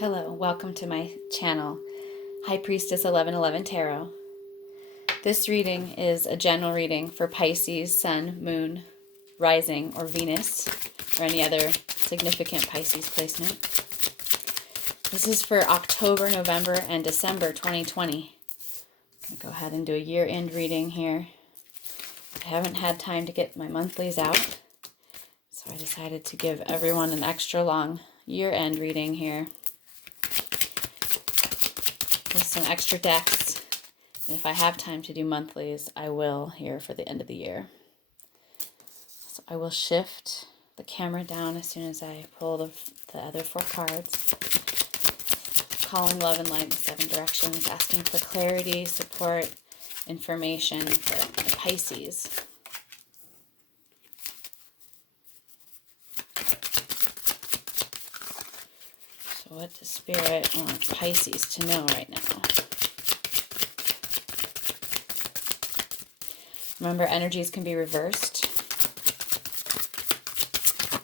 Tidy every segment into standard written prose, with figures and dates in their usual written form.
Hello, welcome to my channel, High Priestess 1111 Tarot. This reading is a general reading for Pisces, Sun, Moon, Rising, or Venus, or any other significant Pisces placement. This is for October, November, and December 2020. I'm going to go ahead and do a year-end reading here. I haven't had time to get my monthlies out, so I decided to give everyone an extra long year-end reading here with some extra decks. And if I have time to do monthlies, I will here for the end of the year. So I will shift the camera down as soon as I pull the other 4 cards. Calling love and light in 7 directions, asking for clarity, support, information for the Pisces. So what does Spirit want Pisces to know right now? Remember, energies can be reversed,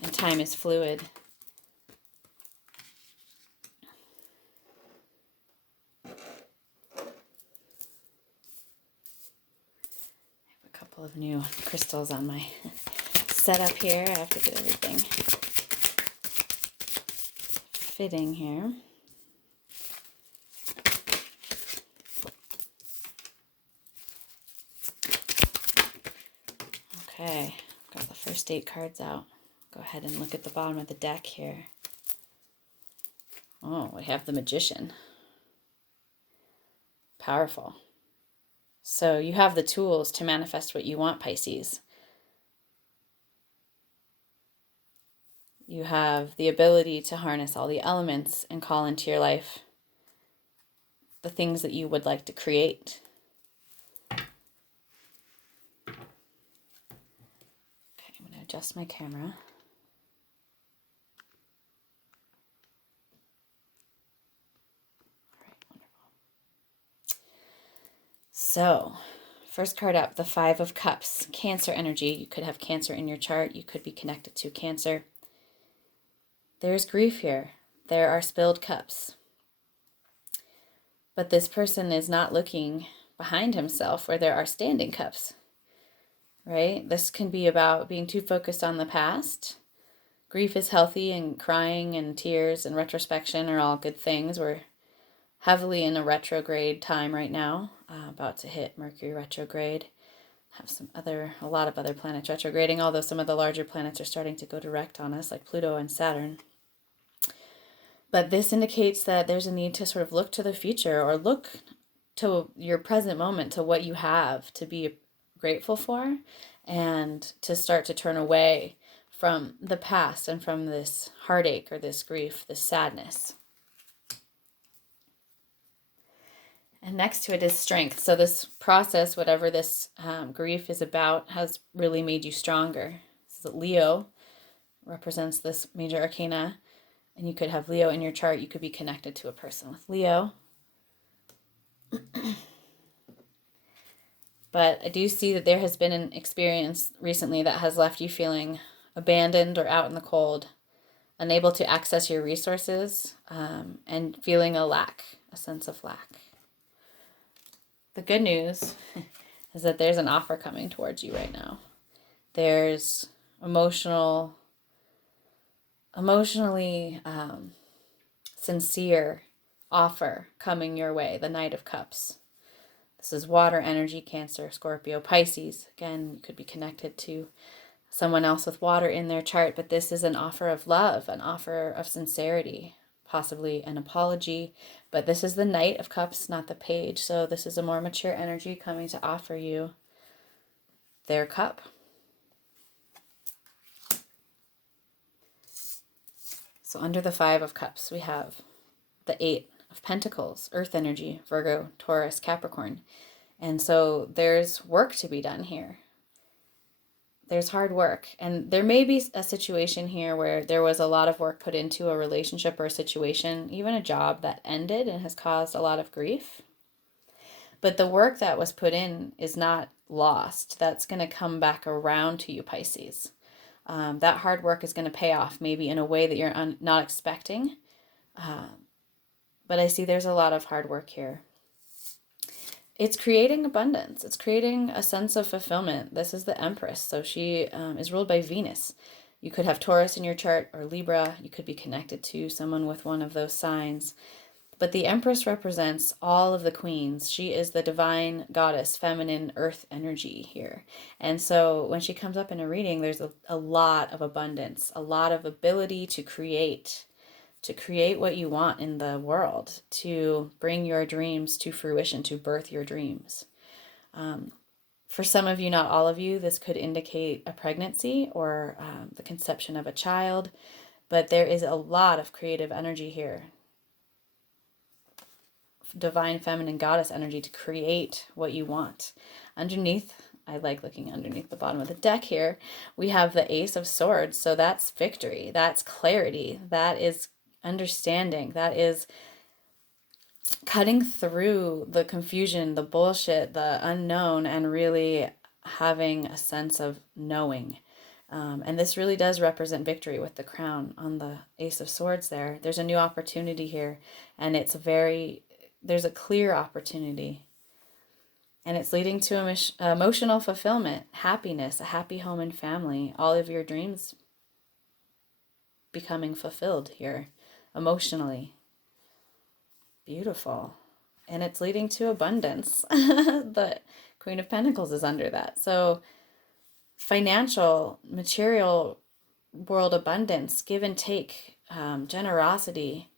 and time is fluid. I have a couple of new crystals on my setup here. I have to get everything fitting here. Okay, got the first 8 cards out. Go ahead and look at the bottom of the deck here. Oh, we have the Magician. Powerful. So you have the tools to manifest what you want, Pisces. You have the ability to harness all the elements and call into your life the things that you would like to create. Okay, I'm going to adjust my camera. All right, wonderful. So, first card up, the 5 of Cups, Cancer energy. You could have Cancer in your chart. You could be connected to Cancer. There's grief here. There are spilled cups. But this person is not looking behind himself where there are standing cups, right? This can be about being too focused on the past. Grief is healthy, and crying and tears and retrospection are all good things. We're heavily in a retrograde time right now, about to hit Mercury retrograde. Have a lot of other planets retrograding, although some of the larger planets are starting to go direct on us, like Pluto and Saturn. But this indicates that there's a need to sort of look to the future, or look to your present moment, to what you have to be grateful for, and to start to turn away from the past and from this heartache or this grief, this sadness. And next to it is strength. So this process, whatever this grief is about, has really made you stronger. So Leo represents this major arcana. And you could have Leo in your chart. You could be connected to a person with Leo. But I do see that there has been an experience recently that has left you feeling abandoned or out in the cold, unable to access your resources, and feeling a sense of lack. The good news is that there's an offer coming towards you right now. There's emotionally sincere offer coming your way, the Knight of Cups. This is water energy, Cancer, Scorpio, Pisces. Again, you could be connected to someone else with water in their chart, but this is an offer of love, an offer of sincerity, possibly an apology. But this is the Knight of Cups, not the Page. So this is a more mature energy coming to offer you their cup. So under the 5 of Cups, we have the 8 of Pentacles, Earth energy, Virgo, Taurus, Capricorn. And so there's work to be done here. There's hard work. And there may be a situation here where there was a lot of work put into a relationship or a situation, even a job that ended and has caused a lot of grief. But the work that was put in is not lost. That's going to come back around to you, Pisces. That hard work is going to pay off, maybe in a way that you're not expecting. but I see there's a lot of hard work here. It's creating abundance. It's creating a sense of fulfillment. This is the Empress. So she is ruled by Venus. You could have Taurus in your chart or Libra. You could be connected to someone with one of those signs. But the Empress represents all of the queens. She is the divine goddess, feminine, earth energy here. And so when she comes up in a reading, there's a lot of abundance, a lot of ability to create what you want in the world, to bring your dreams to fruition, to birth your dreams. For some of you, not all of you, this could indicate a pregnancy or the conception of a child, but there is a lot of creative energy here. Divine feminine goddess energy to create what you want. Underneath, I like looking underneath the bottom of the deck here, we have the Ace of Swords. So that's victory, that's clarity, that is understanding, that is cutting through the confusion, the bullshit, the unknown, and really having a sense of knowing. And this really does represent victory with the crown on the Ace of Swords there. There's a new opportunity here, and there's a clear opportunity. And it's leading to emotional fulfillment, happiness, a happy home and family, all of your dreams becoming fulfilled here emotionally. Beautiful. And it's leading to abundance. The Queen of Pentacles is under that. So financial, material world abundance, give and take, generosity,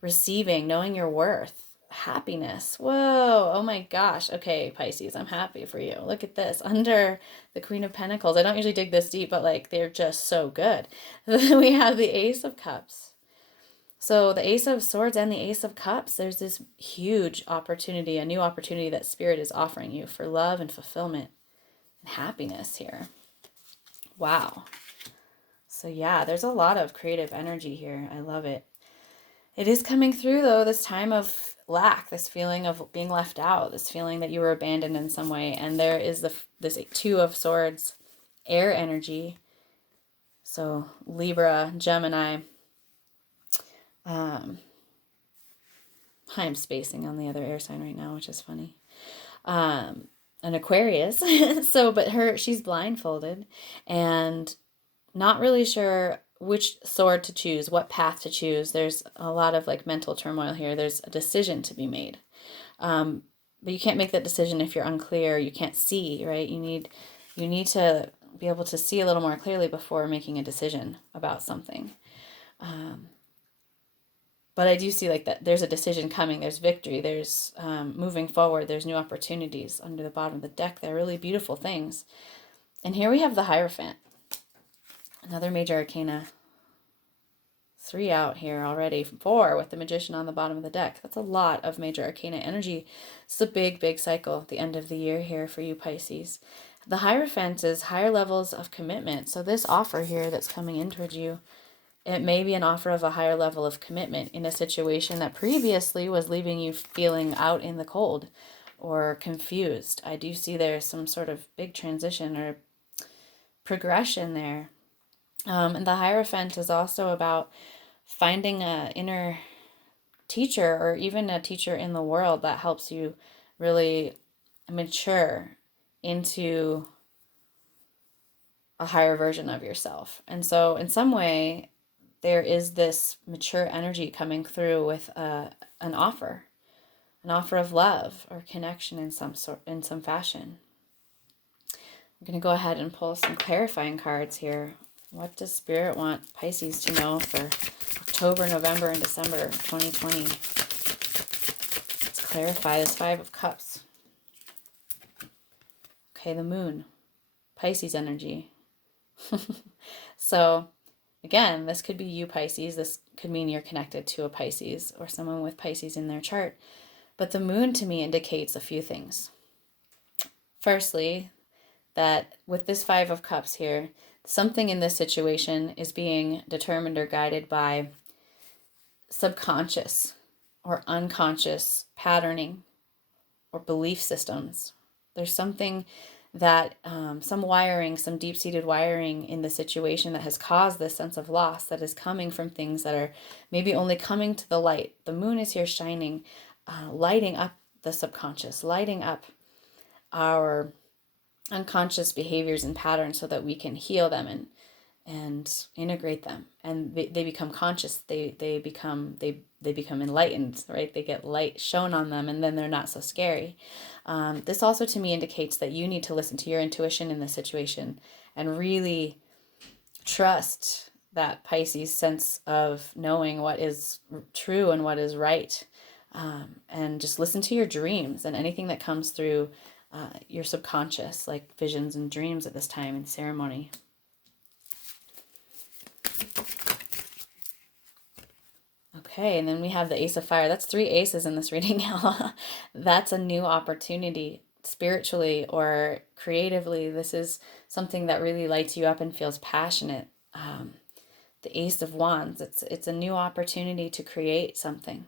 receiving, knowing your worth, happiness. Whoa, oh my gosh. Okay, Pisces, I'm happy for you. Look at this under the Queen of Pentacles. I don't usually dig this deep, but like they're just so good. We have the Ace of Cups. So the Ace of Swords and the Ace of Cups, there's this huge opportunity, a new opportunity that Spirit is offering you for love and fulfillment and happiness here. Wow. So yeah, there's a lot of creative energy here. I love it. It is coming through, though, this time of lack, this feeling of being left out, this feeling that you were abandoned in some way. And there is this Two of Swords, air energy. So Libra, Gemini. I'm spacing on the other air sign right now, which is funny. An Aquarius. So, but she's blindfolded and not really sure which sword to choose, what path to choose. There's a lot of like mental turmoil here. There's a decision to be made. But you can't make that decision if you're unclear. You can't see, right? You need to be able to see a little more clearly before making a decision about something. But I do see like that there's a decision coming. There's victory. There's moving forward. There's new opportunities under the bottom of the deck. They're really beautiful things. And here we have the Hierophant. Another major arcana. 3 out here already. 4 with the Magician on the bottom of the deck. That's a lot of major arcana energy. It's a big, big cycle at the end of the year here for you Pisces. The Hierophant is higher levels of commitment. So this offer here that's coming in towards you, it may be an offer of a higher level of commitment in a situation that previously was leaving you feeling out in the cold or confused. I do see there's some sort of big transition or progression there. And the Hierophant is also about finding an inner teacher or even a teacher in the world that helps you really mature into a higher version of yourself. And so in some way, there is this mature energy coming through with an offer of love or connection in some fashion. I'm going to go ahead and pull some clarifying cards here. What does Spirit want Pisces to know for October, November, and December 2020? Let's clarify this 5 of Cups. Okay, the Moon. Pisces energy. So, again, this could be you, Pisces. This could mean you're connected to a Pisces or someone with Pisces in their chart. But the Moon, to me, indicates a few things. Firstly, that with this 5 of Cups here, something in this situation is being determined or guided by subconscious or unconscious patterning or belief systems. There's something that some wiring, some deep-seated wiring in the situation that has caused this sense of loss that is coming from things that are maybe only coming to the light. The moon is here shining, lighting up the subconscious, lighting up our unconscious behaviors and patterns so that we can heal them and integrate them, and they become conscious. They become enlightened, right? They get light shown on them, and then they're not so scary. This also to me indicates that you need to listen to your intuition in this situation and really trust that Pisces sense of knowing what is true and what is right, and just listen to your dreams and anything that comes through your subconscious, like visions and dreams at this time in ceremony. Okay, and then we have the Ace of Fire. That's 3 aces in this reading. That's a new opportunity spiritually or creatively. This is something that really lights you up and feels passionate. The Ace of Wands, it's a new opportunity to create something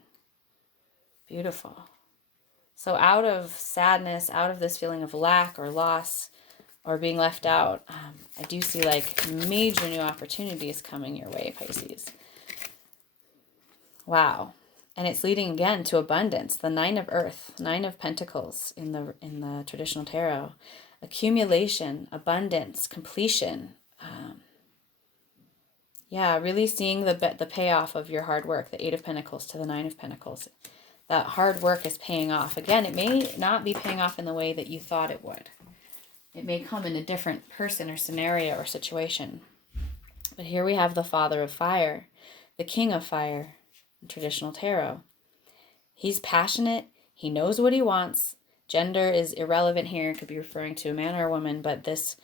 beautiful. So out of sadness, out of this feeling of lack or loss or being left out, I do see like major new opportunities coming your way, Pisces. Wow. And it's leading again to abundance. The 9 of Earth, 9 of Pentacles in the traditional tarot. Accumulation, abundance, completion. Really seeing the payoff of your hard work. The 8 of Pentacles to the 9 of Pentacles. That hard work is paying off. Again, it may not be paying off in the way that you thought it would. It may come in a different person or scenario or situation. But here we have the Father of Fire, the King of Fire in traditional tarot. He's passionate. He knows what he wants. Gender is irrelevant here. It could be referring to a man or a woman, but this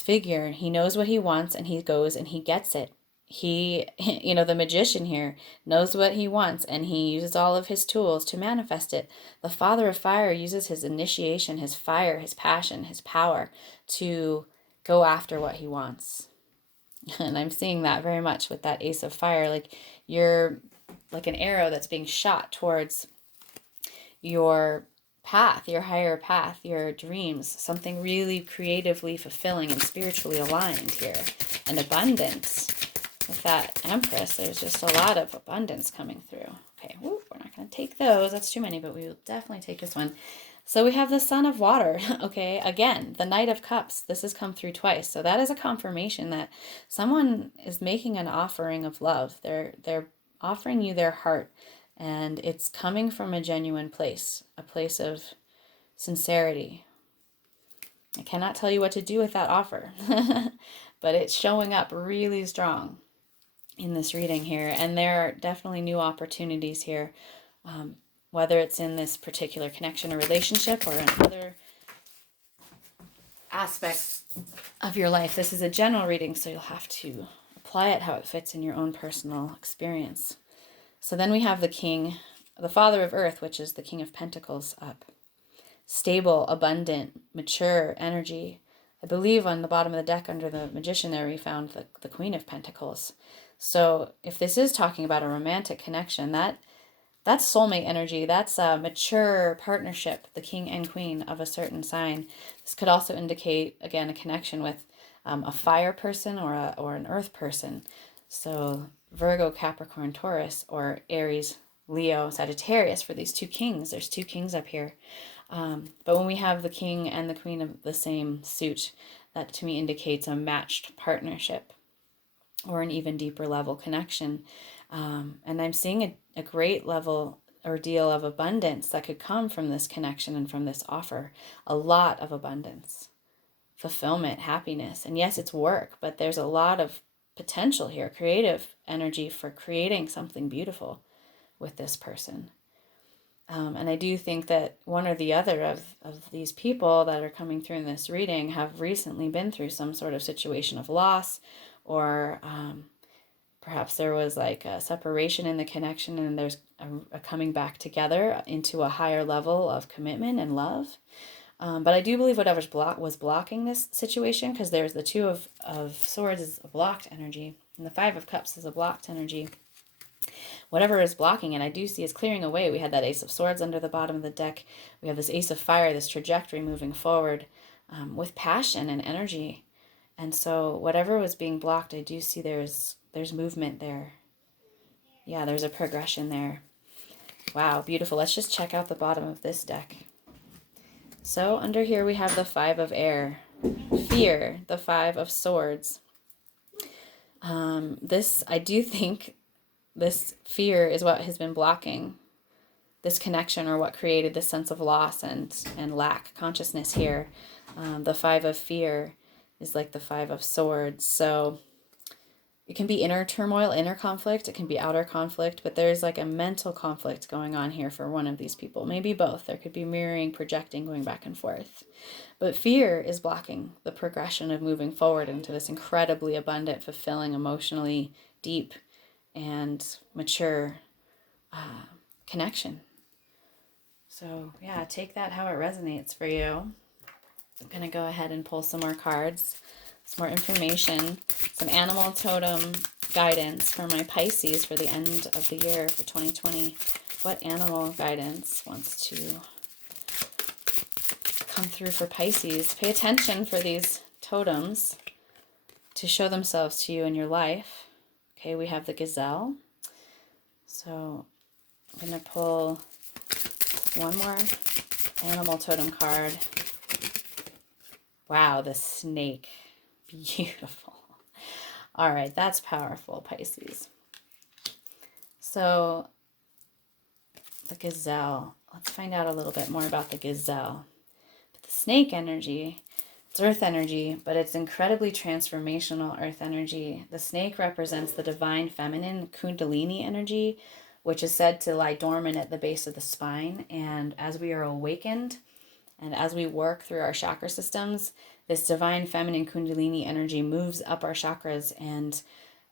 figure, he knows what he wants and he goes and he gets it. He, the magician here knows what he wants and he uses all of his tools to manifest it. The Father of Fire uses his initiation, his fire, his passion, his power to go after what he wants. And I'm seeing that very much with that Ace of Fire. Like you're like an arrow that's being shot towards your path, your higher path, your dreams, something really creatively fulfilling and spiritually aligned here. And abundance. With that Empress, there's just a lot of abundance coming through. Okay, we're not going to take those. That's too many, but we will definitely take this one. So we have the Son of Water. Okay, again, the Knight of Cups. This has come through twice. So that is a confirmation that someone is making an offering of love. They're offering you their heart, and it's coming from a genuine place, a place of sincerity. I cannot tell you what to do with that offer, but it's showing up really strong in this reading here. And there are definitely new opportunities here, whether it's in this particular connection or relationship or in other aspects of your life. This is a general reading, so you'll have to apply it how it fits in your own personal experience. So then we have the King, the Father of Earth, which is the King of Pentacles up. Stable, abundant, mature energy. I believe on the bottom of the deck under the Magician there we found the Queen of Pentacles. So if this is talking about a romantic connection, that's soulmate energy. That's a mature partnership, the King and Queen of a certain sign. This could also indicate, again, a connection with a fire person or an earth person. So Virgo, Capricorn, Taurus, or Aries, Leo, Sagittarius for these two kings. There's 2 kings up here. But when we have the King and the Queen of the same suit, that to me indicates a matched partnership or an even deeper level connection. And I'm seeing a great level or deal of abundance that could come from this connection and from this offer. A lot of abundance, fulfillment, happiness. And yes, it's work, but there's a lot of potential here, creative energy for creating something beautiful with this person. And I do think that one or the other of these people that are coming through in this reading have recently been through some sort of situation of loss, or perhaps there was like a separation in the connection and there's a coming back together into a higher level of commitment and love. But I do believe whatever was blocking this situation, because there's the 2 of Swords is a blocked energy, and the 5 of Cups is a blocked energy. Whatever is blocking it, I do see is clearing away. We had that Ace of Swords under the bottom of the deck. We have this Ace of Fire, this trajectory moving forward. with passion and energy. And so whatever was being blocked, I do see there's movement there. Yeah, there's a progression there. Wow, beautiful. Let's just check out the bottom of this deck. So under here we have the 5 of air, fear, the 5 of swords. I do think this fear is what has been blocking this connection, or what created this sense of loss and lack consciousness here. The 5 of fear is like the 5 of swords. So it can be inner turmoil, inner conflict. It can be outer conflict, but there's like a mental conflict going on here for one of these people. Maybe both. There could be mirroring, projecting, going back and forth. But fear is blocking the progression of moving forward into this incredibly abundant, fulfilling, emotionally deep and mature connection. So yeah, take that how it resonates for you. I'm going to go ahead and pull some more cards, some more information, some animal totem guidance for my Pisces for the end of the year for 2020. What animal guidance wants to come through for Pisces? Pay attention for these totems to show themselves to you in your life. Okay, we have the gazelle. So I'm going to pull one more animal totem card. Wow, the snake. Beautiful. All right, that's powerful, Pisces. So the gazelle. Let's find out a little bit more about the gazelle. But the snake energy, it's earth energy, but it's incredibly transformational earth energy. The snake represents the divine feminine kundalini energy, which is said to lie dormant at the base of the spine. And as we are awakened and as we work through our chakra systems, this divine feminine kundalini energy moves up our chakras and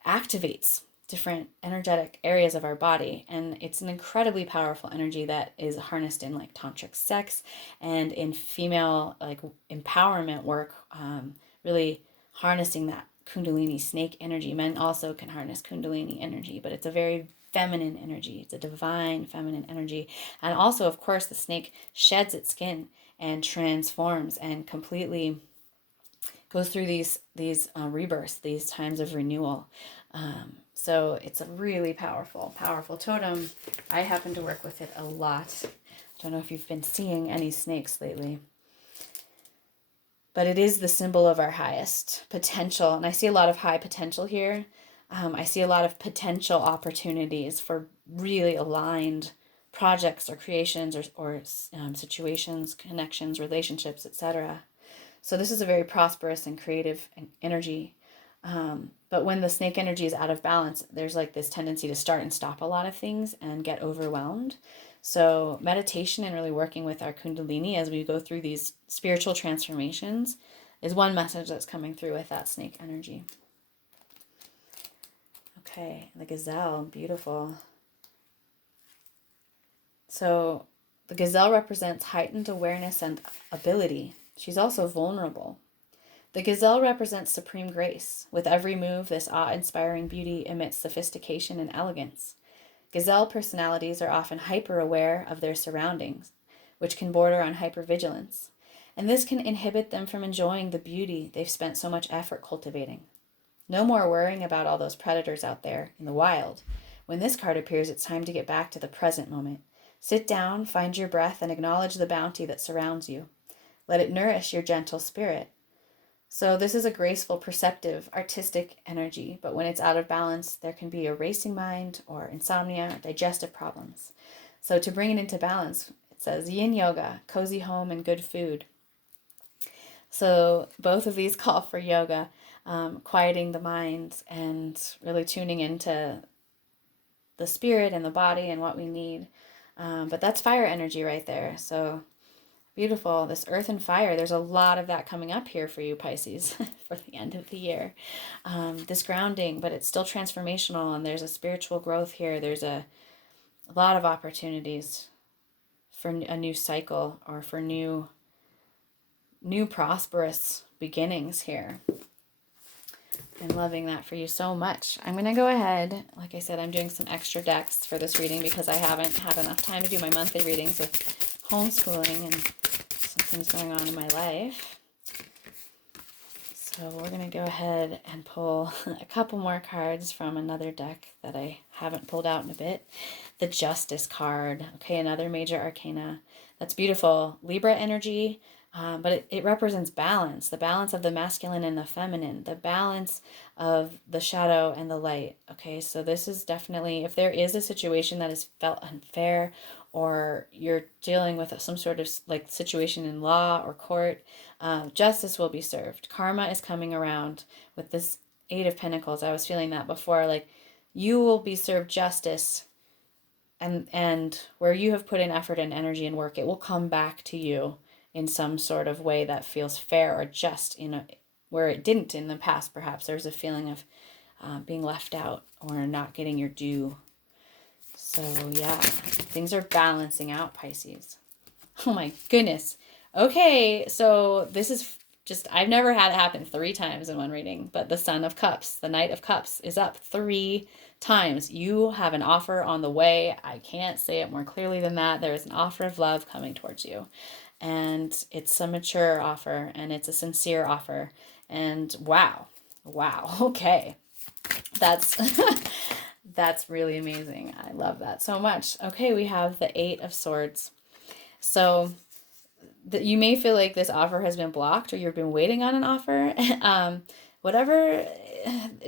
activates different energetic areas of our body. And it's an incredibly powerful energy that is harnessed in like tantric sex and in female like empowerment work, really harnessing that kundalini snake energy. Men also can harness kundalini energy, but it's a very feminine energy. It's a divine feminine energy. And also, of course, the snake sheds its skin and transforms and completely goes through these rebirths, these times of renewal. So it's a really powerful totem. I happen to work with it a lot. I don't know if you've been seeing any snakes lately. But it is the symbol of our highest potential. And I see a lot of high potential here. I see a lot of potential opportunities for really aligned projects or creations or situations, connections, relationships, etc. So this is a very prosperous and creative energy. But when the snake energy is out of balance, there's like this tendency to start and stop a lot of things and get overwhelmed. So meditation and really working with our kundalini as we go through these spiritual transformations is one message that's coming through with that snake energy. Okay, the gazelle, beautiful. So the gazelle represents heightened awareness and ability. She's also vulnerable. The gazelle represents supreme grace. With every move, this awe-inspiring beauty emits sophistication and elegance. Gazelle personalities are often hyper-aware of their surroundings, which can border on hypervigilance, and this can inhibit them from enjoying the beauty they've spent so much effort cultivating. No more worrying about all those predators out there in the wild. When this card appears, it's time to get back to the present moment. Sit down, find your breath, and acknowledge the bounty that surrounds you. Let it nourish your gentle spirit. So this is a graceful, perceptive, artistic energy, but when it's out of balance, there can be a racing mind or insomnia, or digestive problems. So to bring it into balance, it says yin yoga, cozy home, and good food. So both of these call for yoga, quieting the mind and really tuning into the spirit and the body and what we need. But that's fire energy right there. So beautiful. This earth and fire, there's a lot of that coming up here for you, Pisces, for the end of the year. This grounding, but it's still transformational, and there's a spiritual growth here. There's a lot of opportunities for a new cycle or for new prosperous beginnings here. I'm loving that for you so much. I'm going to go ahead. Like I said, I'm doing some extra decks for this reading because I haven't had enough time to do my monthly readings with homeschooling and some things going on in my life. So we're going to go ahead and pull a couple more cards from another deck that I haven't pulled out in a bit. The Justice card. Okay, another major arcana. That's beautiful. Libra energy, but it represents balance. The balance of the masculine and the feminine. The balance of the shadow and the light. Okay, so this is definitely, if there is a situation that is felt unfair, or you're dealing with some sort of like situation in law or court, justice will be served. Karma is coming around with this Eight of Pentacles. I was feeling that before, like you will be served justice, and where you have put in effort and energy and work, it will come back to you in some sort of way that feels fair or just, where it didn't in the past. Perhaps there's a feeling of being left out or not getting your due. So yeah, things are balancing out, Pisces. Oh my goodness. Okay, so this is just, I've never had it happen 3 times in one reading, but the Son of Cups, the Knight of Cups is up 3 times. You have an offer on the way. I can't say it more clearly than that. There is an offer of love coming towards you. And it's a mature offer, and it's a sincere offer. And wow, okay. That's that's really amazing. I love that so much. Okay, we have the Eight of Swords. So you may feel like this offer has been blocked, or you've been waiting on an offer. Whatever,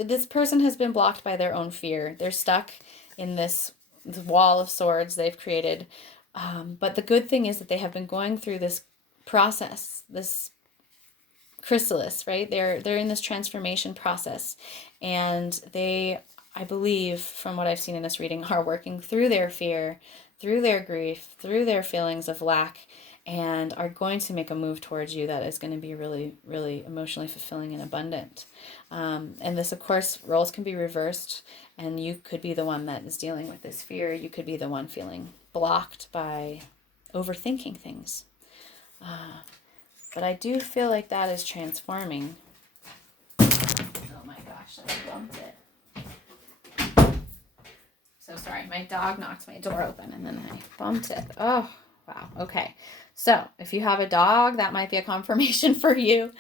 this person has been blocked by their own fear. They're stuck in this wall of swords they've created. But the good thing is that they have been going through this process, this chrysalis, right? They're in this transformation process, and they, I believe, from what I've seen in this reading, are working through their fear, through their grief, through their feelings of lack, and are going to make a move towards you that is going to be really, really emotionally fulfilling and abundant. And this, of course, roles can be reversed, and you could be the one that is dealing with this fear. You could be the one feeling blocked by overthinking things. But I do feel like that is transforming. Oh my gosh, I bumped it. So sorry, my dog knocked my door open and then I bumped it. Oh, wow. Okay. So if you have a dog, that might be a confirmation for you.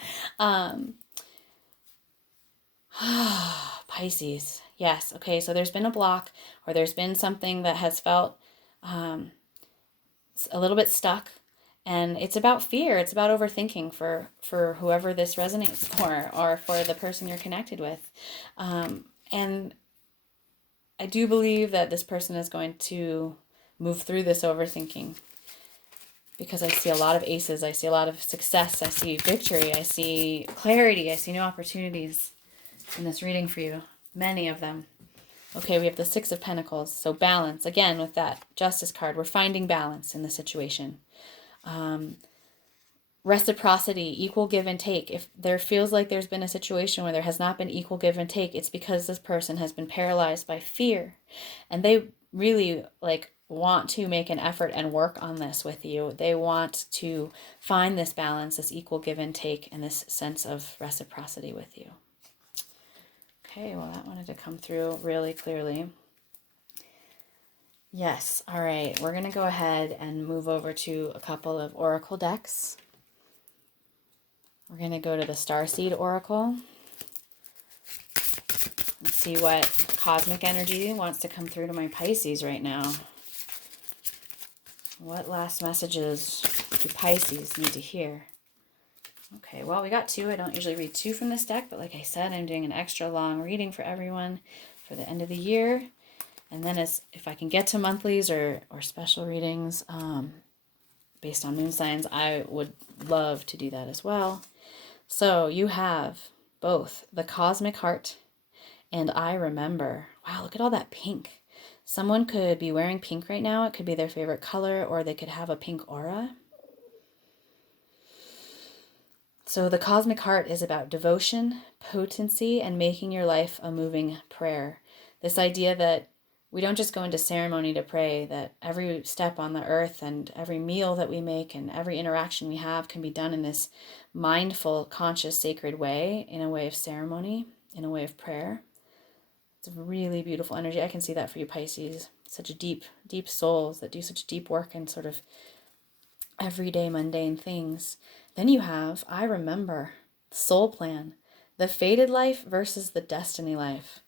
Pisces. Yes. Okay. So there's been a block, or there's been something that has felt a little bit stuck. And it's about fear. It's about overthinking for whoever this resonates for, or for the person you're connected with. And I do believe that this person is going to move through this overthinking, because I see a lot of aces. I see a lot of success. I see victory. I see clarity. I see new opportunities in this reading for you. Many of them. Okay, we have the Six of Pentacles. So balance. Again, with that Justice card, we're finding balance in the situation. Reciprocity, equal give and take. If there feels like there's been a situation where there has not been equal give and take, it's because this person has been paralyzed by fear, and they really want to make an effort and work on this with you. They want to find this balance, this equal give and take, and this sense of reciprocity with you. Okay, well, that wanted to come through really clearly. Yes, all right, we're going to go ahead and move over to a couple of oracle decks. We're going to go to the Starseed Oracle and see what cosmic energy wants to come through to my Pisces right now. What last messages do Pisces need to hear? Okay, well, we got 2. I don't usually read 2 from this deck, but like I said, I'm doing an extra long reading for everyone for the end of the year. And then if I can get to monthlies or special readings based on moon signs, I would love to do that as well. So you have both the Cosmic Heart and I Remember. Wow, look at all that pink. Someone could be wearing pink right now. It could be their favorite color, or they could have a pink aura. So the Cosmic Heart is about devotion, potency, and making your life a moving prayer. This idea that we don't just go into ceremony to pray, that every step on the earth and every meal that we make and every interaction we have can be done in this mindful, conscious, sacred way, in a way of ceremony, in a way of prayer. It's a really beautiful energy. I can see that for you, Pisces. Such a deep, deep souls that do such deep work in sort of everyday mundane things. Then you have I Remember, soul plan. the fated life versus the destiny life.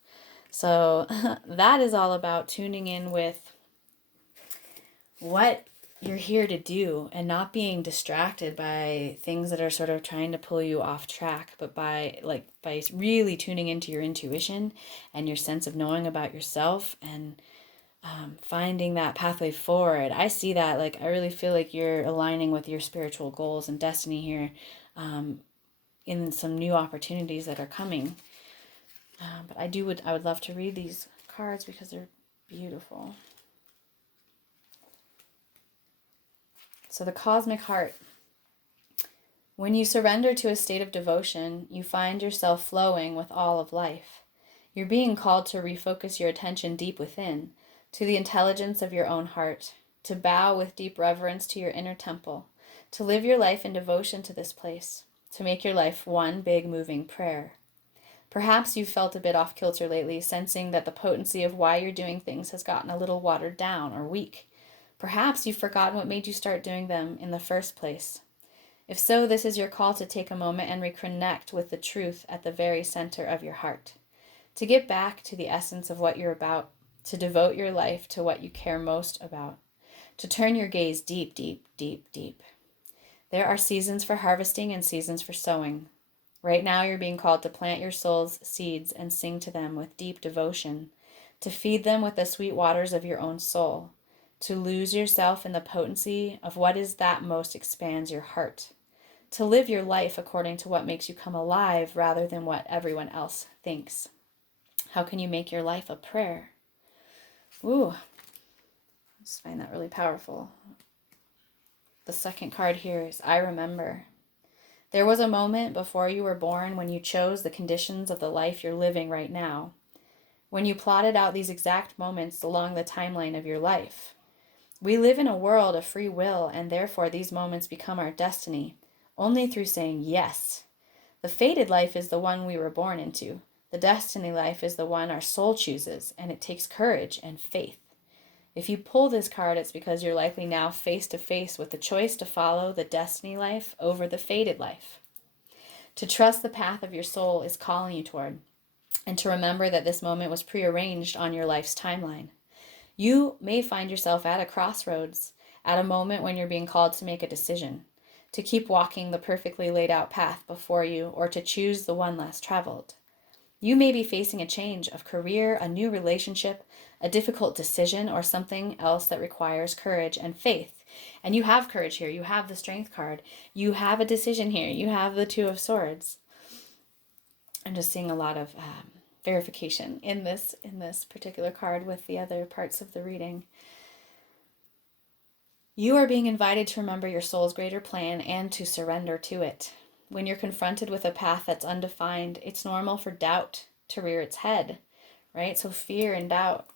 So that is all about tuning in with what you're here to do and not being distracted by things that are sort of trying to pull you off track, but by really tuning into your intuition and your sense of knowing about yourself and finding that pathway forward. I see that, like, I really feel like you're aligning with your spiritual goals and destiny here, in some new opportunities that are coming. But I would love to read these cards because they're beautiful. So the cosmic heart. When you surrender to a state of devotion, you find yourself flowing with all of life. You're being called to refocus your attention deep within, to the intelligence of your own heart, to bow with deep reverence to your inner temple, to live your life in devotion to this place, to make your life one big moving prayer. Perhaps you've felt a bit off kilter lately, sensing that the potency of why you're doing things has gotten a little watered down or weak. Perhaps you've forgotten what made you start doing them in the first place. If so, this is your call to take a moment and reconnect with the truth at the very center of your heart, to get back to the essence of what you're about, to devote your life to what you care most about, to turn your gaze deep, deep, deep, deep. There are seasons for harvesting and seasons for sowing. Right now, you're being called to plant your soul's seeds and sing to them with deep devotion, to feed them with the sweet waters of your own soul, to lose yourself in the potency of what is that most expands your heart, to live your life according to what makes you come alive rather than what everyone else thinks. How can you make your life a prayer? Ooh, I just find that really powerful. The second card here is I remember. There was a moment before you were born when you chose the conditions of the life you're living right now, when you plotted out these exact moments along the timeline of your life. We live in a world of free will, and therefore these moments become our destiny, only through saying yes. The fated life is the one we were born into. The destiny life is the one our soul chooses, and it takes courage and faith. If you pull this card, it's because you're likely now face to face with the choice to follow the destiny life over the fated life. To trust the path of your soul is calling you toward, and to remember that this moment was prearranged on your life's timeline. You may find yourself at a crossroads, at a moment when you're being called to make a decision, to keep walking the perfectly laid out path before you, or to choose the one less traveled. You may be facing a change of career, a new relationship, a difficult decision, or something else that requires courage and faith. And you have courage here. You have the strength card. You have a decision here. You have the Two of Swords. I'm just seeing a lot of verification in this particular card with the other parts of the reading. You are being invited to remember your soul's greater plan and to surrender to it. When you're confronted with a path that's undefined, it's normal for doubt to rear its head, right? So fear and doubt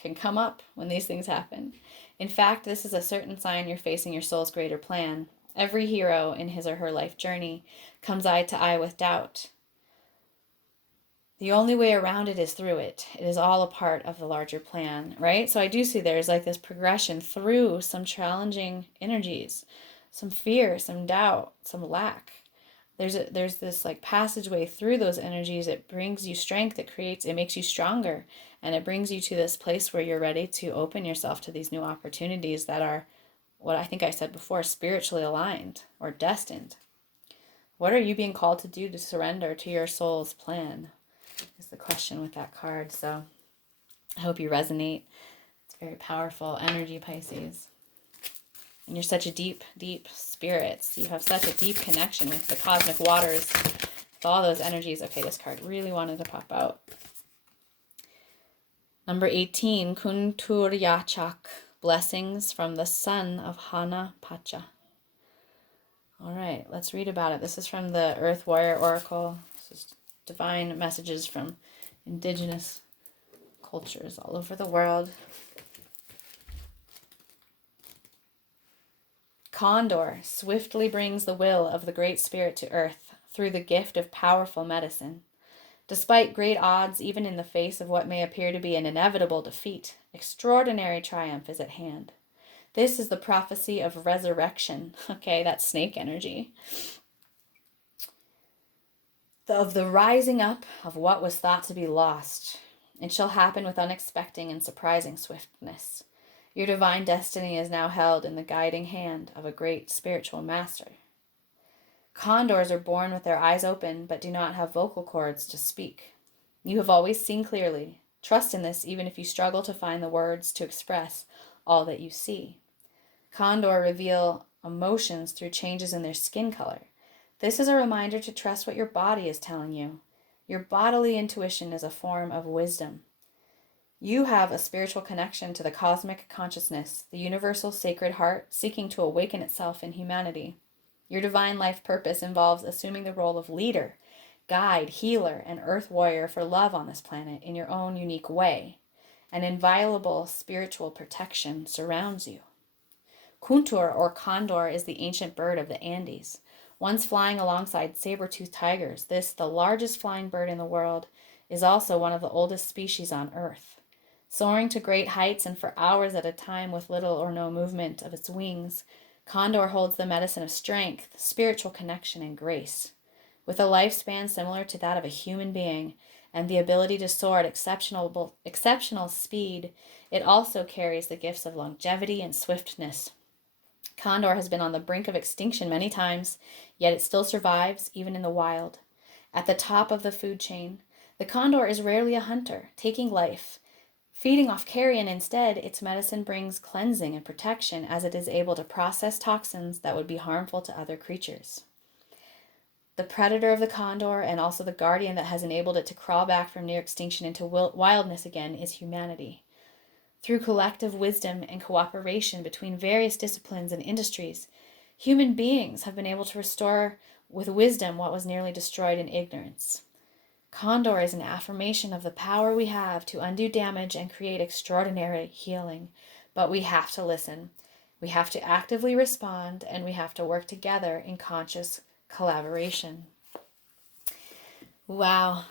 can come up when these things happen. In fact, this is a certain sign you're facing your soul's greater plan. Every hero in his or her life journey comes eye to eye with doubt. The only way around it is through it. It is all a part of the larger plan, right? So I do see there's like this progression through some challenging energies, some fear, some doubt, some lack. There's this like passageway through those energies. It brings you strength. It makes you stronger, and it brings you to this place where you're ready to open yourself to these new opportunities that are, what I think I said before, spiritually aligned or destined. What are you being called to do to surrender to your soul's plan? Is the question with that card. So I hope you resonate. It's very powerful energy, Pisces. And you're such a deep, deep spirit. So you have such a deep connection with the cosmic waters, with all those energies. Okay, this card really wanted to pop out. Number 18, Kuntur Yachak, blessings from the son of Hana Pacha. All right, let's read about it. This is from the Earth Warrior Oracle. This is divine messages from indigenous cultures all over the world. Condor swiftly brings the will of the Great Spirit to earth through the gift of powerful medicine. Despite great odds, even in the face of what may appear to be an inevitable defeat, extraordinary triumph is at hand. This is the prophecy of resurrection. Okay, that's snake energy. of the rising up of what was thought to be lost. It shall happen with unexpected and surprising swiftness. Your divine destiny is now held in the guiding hand of a great spiritual master. Condors are born with their eyes open, but do not have vocal cords to speak. You have always seen clearly. Trust in this, even if you struggle to find the words to express all that you see. Condor reveal emotions through changes in their skin color. This is a reminder to trust what your body is telling you. Your bodily intuition is a form of wisdom. You have a spiritual connection to the cosmic consciousness, the universal sacred heart seeking to awaken itself in humanity. Your divine life purpose involves assuming the role of leader, guide, healer, and earth warrior for love on this planet in your own unique way. An inviolable spiritual protection surrounds you. Kuntur or condor is the ancient bird of the Andes. Once flying alongside saber-toothed tigers, this, the largest flying bird in the world, is also one of the oldest species on Earth. Soaring to great heights and for hours at a time with little or no movement of its wings, condor holds the medicine of strength, spiritual connection, and grace. With a lifespan similar to that of a human being and the ability to soar at exceptional speed, it also carries the gifts of longevity and swiftness. Condor has been on the brink of extinction many times, yet it still survives, even in the wild. At the top of the food chain, the condor is rarely a hunter, taking life. Feeding off carrion instead, its medicine brings cleansing and protection as it is able to process toxins that would be harmful to other creatures. The predator of the condor and also the guardian that has enabled it to crawl back from near extinction into wildness again is humanity. Through collective wisdom and cooperation between various disciplines and industries, human beings have been able to restore with wisdom what was nearly destroyed in ignorance. Condor is an affirmation of the power we have to undo damage and create extraordinary healing. But we have to listen. We have to actively respond, and we have to work together in conscious collaboration. Wow,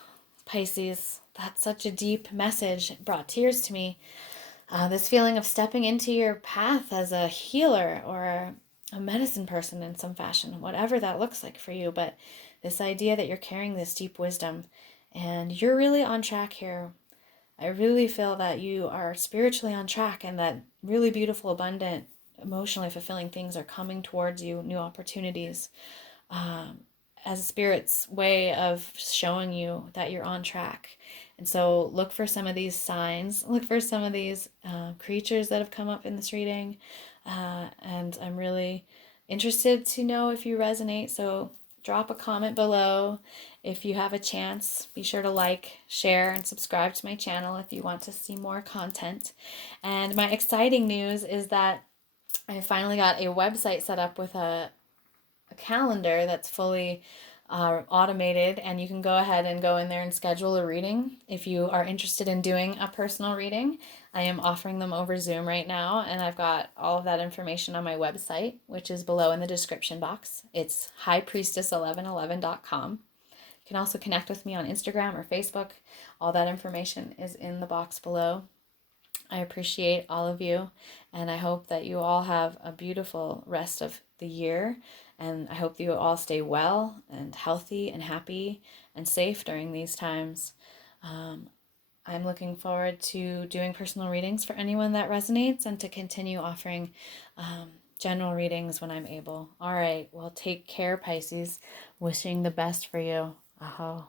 Pisces, that's such a deep message. It brought tears to me. This feeling of stepping into your path as a healer or a medicine person in some fashion, whatever that looks like for you. But this idea that you're carrying this deep wisdom and you're really on track here. I really feel that you are spiritually on track and that really beautiful, abundant, emotionally fulfilling things are coming towards you, new opportunities, as a spirit's way of showing you that you're on track. And so look for some of these signs, look for some of these creatures that have come up in this reading. And I'm really interested to know if you resonate. So drop a comment below. If you have a chance, be sure to like, share, and subscribe to my channel if you want to see more content. And my exciting news is that I finally got a website set up with a calendar that's fully automated, and you can go ahead and go in there and schedule a reading if you are interested in doing a personal reading. I am offering them over Zoom right now, and I've got all of that information on my website, which is below in the description box. It's highpriestess1111.com. You can also connect with me on Instagram or Facebook. All that information is in the box below. I appreciate all of you, and I hope that you all have a beautiful rest of the year, and I hope that you all stay well and healthy and happy and safe during these times. I'm looking forward to doing personal readings for anyone that resonates and to continue offering general readings when I'm able. All right, well, take care, Pisces. Wishing the best for you. Aho.